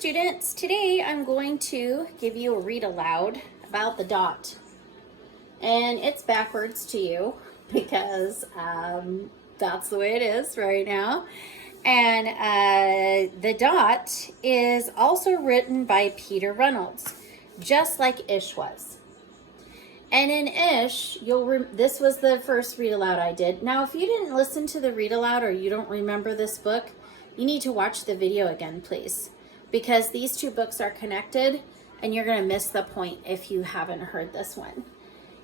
students. Today I'm going to give you a read aloud about the dot. And it's backwards to you because that's the way it is right now. And the dot is also written by Peter Reynolds, just like Ish was. And in Ish, this was the first read aloud I did. Now, if you didn't listen to the read aloud or you don't remember this book, you need to watch the video again, please. Because these two books are connected and you're going to miss the point if you haven't heard this one.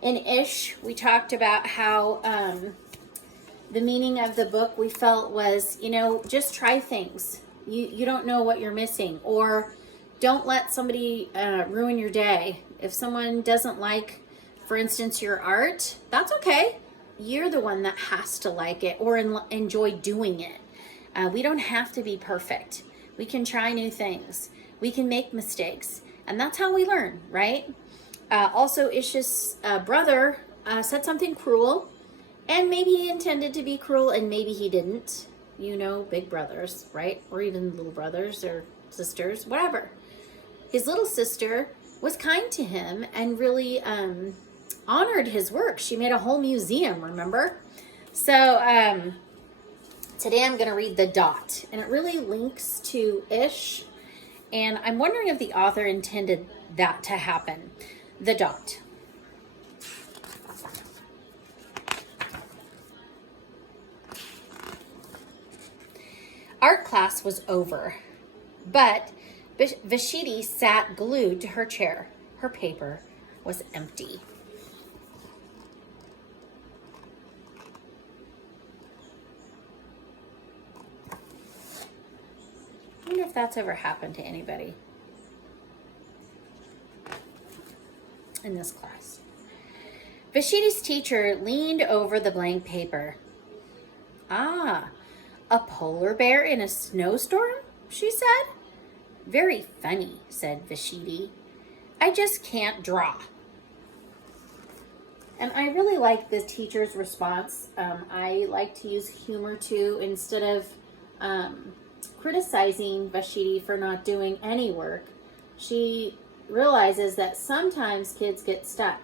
In Ish, we talked about how the meaning of the book we felt was, just try things. You don't know what you're missing, or don't let somebody ruin your day. If someone doesn't like, for instance, your art, that's okay. You're the one that has to like it or enjoy doing it. We don't have to be perfect. We can try new things. We can make mistakes. And that's how we learn, right? Also, Ish's brother said something cruel. And maybe he intended to be cruel and maybe he didn't. Big brothers, right? Or even little brothers or sisters, whatever. His little sister was kind to him and really honored his work. She made a whole museum, remember? So today I'm going to read The Dot. And it really links to Ish. And I'm wondering if the author intended that to happen. The Dot. Art class was over, but Vashiti sat glued to her chair. Her paper was empty. I wonder if that's ever happened to anybody in this class. Vashiti's teacher leaned over the blank paper. Ah, a polar bear in a snowstorm, she said. Very funny, said Vashiti. I just can't draw. And I really like the teacher's response. I like to use humor too, instead of criticizing Vashiti for not doing any work. She realizes that sometimes kids get stuck.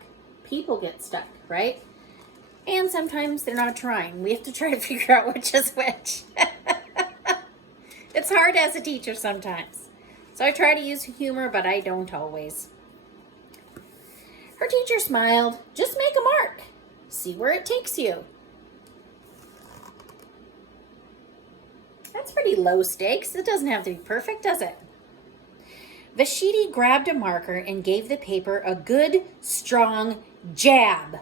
People get stuck, right? And sometimes they're not trying. We have to try to figure out which is which. It's hard as a teacher sometimes. So I try to use humor, but I don't always. Her teacher smiled. Just make a mark. See where it takes you. That's pretty low stakes. It doesn't have to be perfect, does it? Vashiti grabbed a marker and gave the paper a good, strong jab.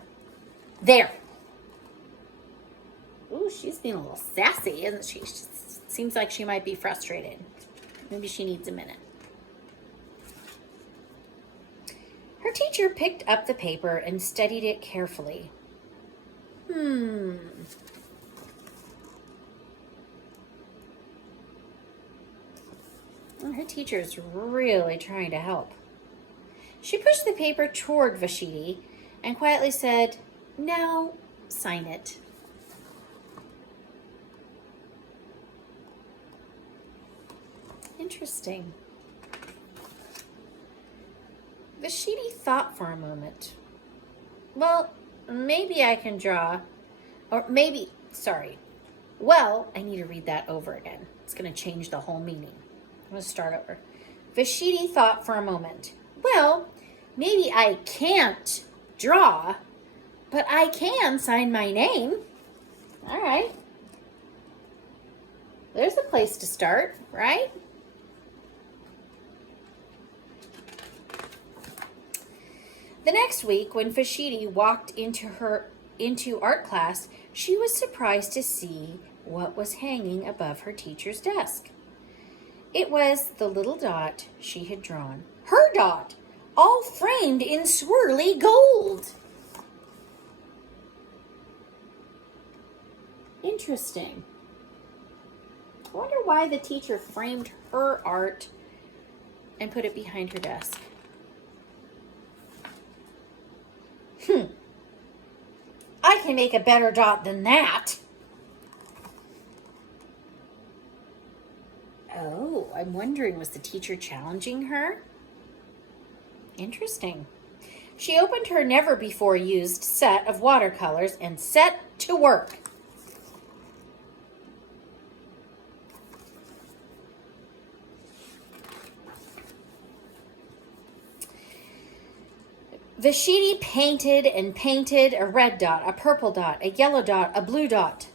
There. Ooh, she's being a little sassy, isn't she? Seems like she might be frustrated. Maybe she needs a minute. Her teacher picked up the paper and studied it carefully. Well, her teacher's really trying to help. She pushed the paper toward Vashiti and quietly said, "Now, sign it." Interesting. Vashiti thought for a moment. Well, maybe I can draw. Well, I need to read that over again. It's going to change the whole meaning. I'm going to start over. Vashiti thought for a moment. Well, maybe I can't draw, but I can sign my name. All right. There's a place to start, right? The next week, when Vashiti walked into art class, she was surprised to see what was hanging above her teacher's desk. It was the little dot she had drawn. Her dot, all framed in swirly gold. Interesting. I wonder why the teacher framed her art and put it behind her desk. I can make a better dot than that. Oh, I'm wondering, was the teacher challenging her? Interesting. She opened her never-before-used set of watercolors and set to work. Vashiti painted and painted a red dot, a purple dot, a yellow dot, a blue dot.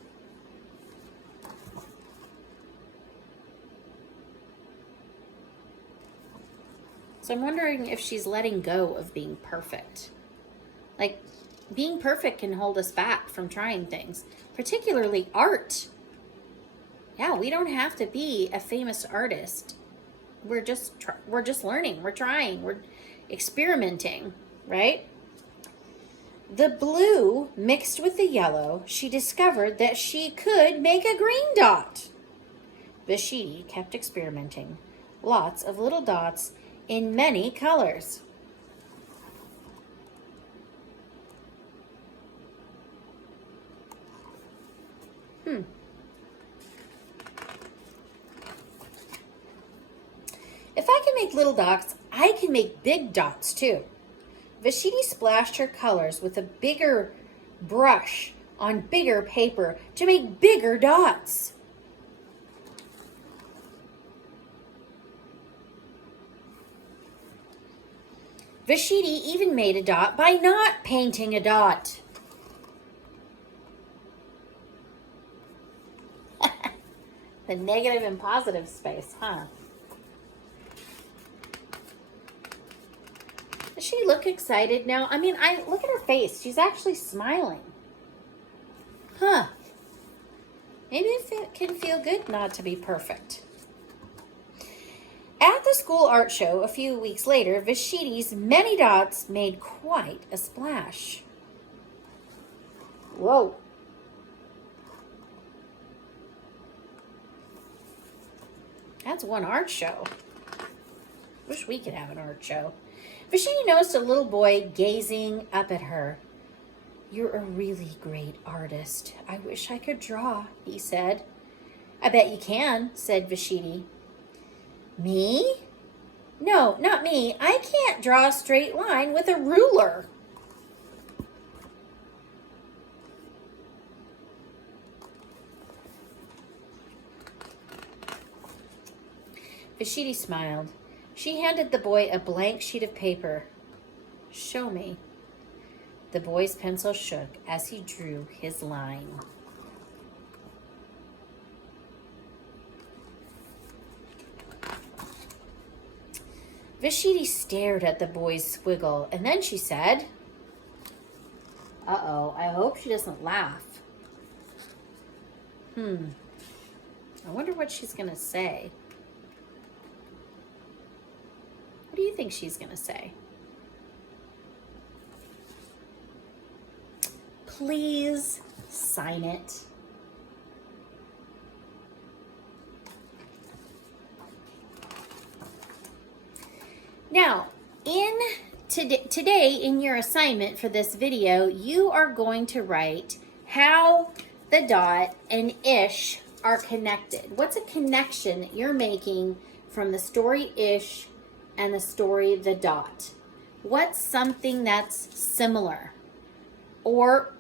So I'm wondering if she's letting go of being perfect. Like, being perfect can hold us back from trying things, particularly art. Yeah, we don't have to be a famous artist. We're just learning, we're trying, we're experimenting, right? The blue mixed with the yellow, she discovered that she could make a green dot. Vashiti kept experimenting. Lots of little dots in many colors. If I can make little dots, I can make big dots too. Vashiti splashed her colors with a bigger brush on bigger paper to make bigger dots. Vashiti even made a dot by not painting a dot. The negative and positive space, huh? Does she look excited now? I mean, look at her face. She's actually smiling. Huh. Maybe it can feel good not to be perfect. At the school art show a few weeks later, Vashiti's many dots made quite a splash. Whoa. That's one art show. Wish we could have an art show. Vashiti noticed a little boy gazing up at her. "You're a really great artist. I wish I could draw," he said. "I bet you can," said Vashiti. "Me? No, not me. I can't draw a straight line with a ruler." Vashiti smiled. She handed the boy a blank sheet of paper. "Show me." The boy's pencil shook as he drew his line. Vashiti stared at the boy's squiggle, and then she said, "Uh-oh, I hope she doesn't laugh." I wonder what she's going to say. What do you think she's going to say? Please sign it. Now, today in your assignment for this video, you are going to write how the dot and ish are connected. What's a connection that you're making from the story ish and the story the dot? What's something that's similar? Or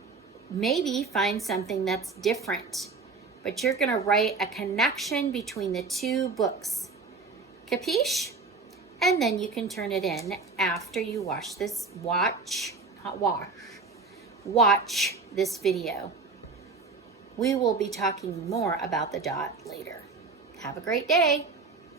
maybe find something that's different. But you're going to write a connection between the two books. Capiche? And then you can turn it in after you watch this video. We will be talking more about the dot later. Have a great day.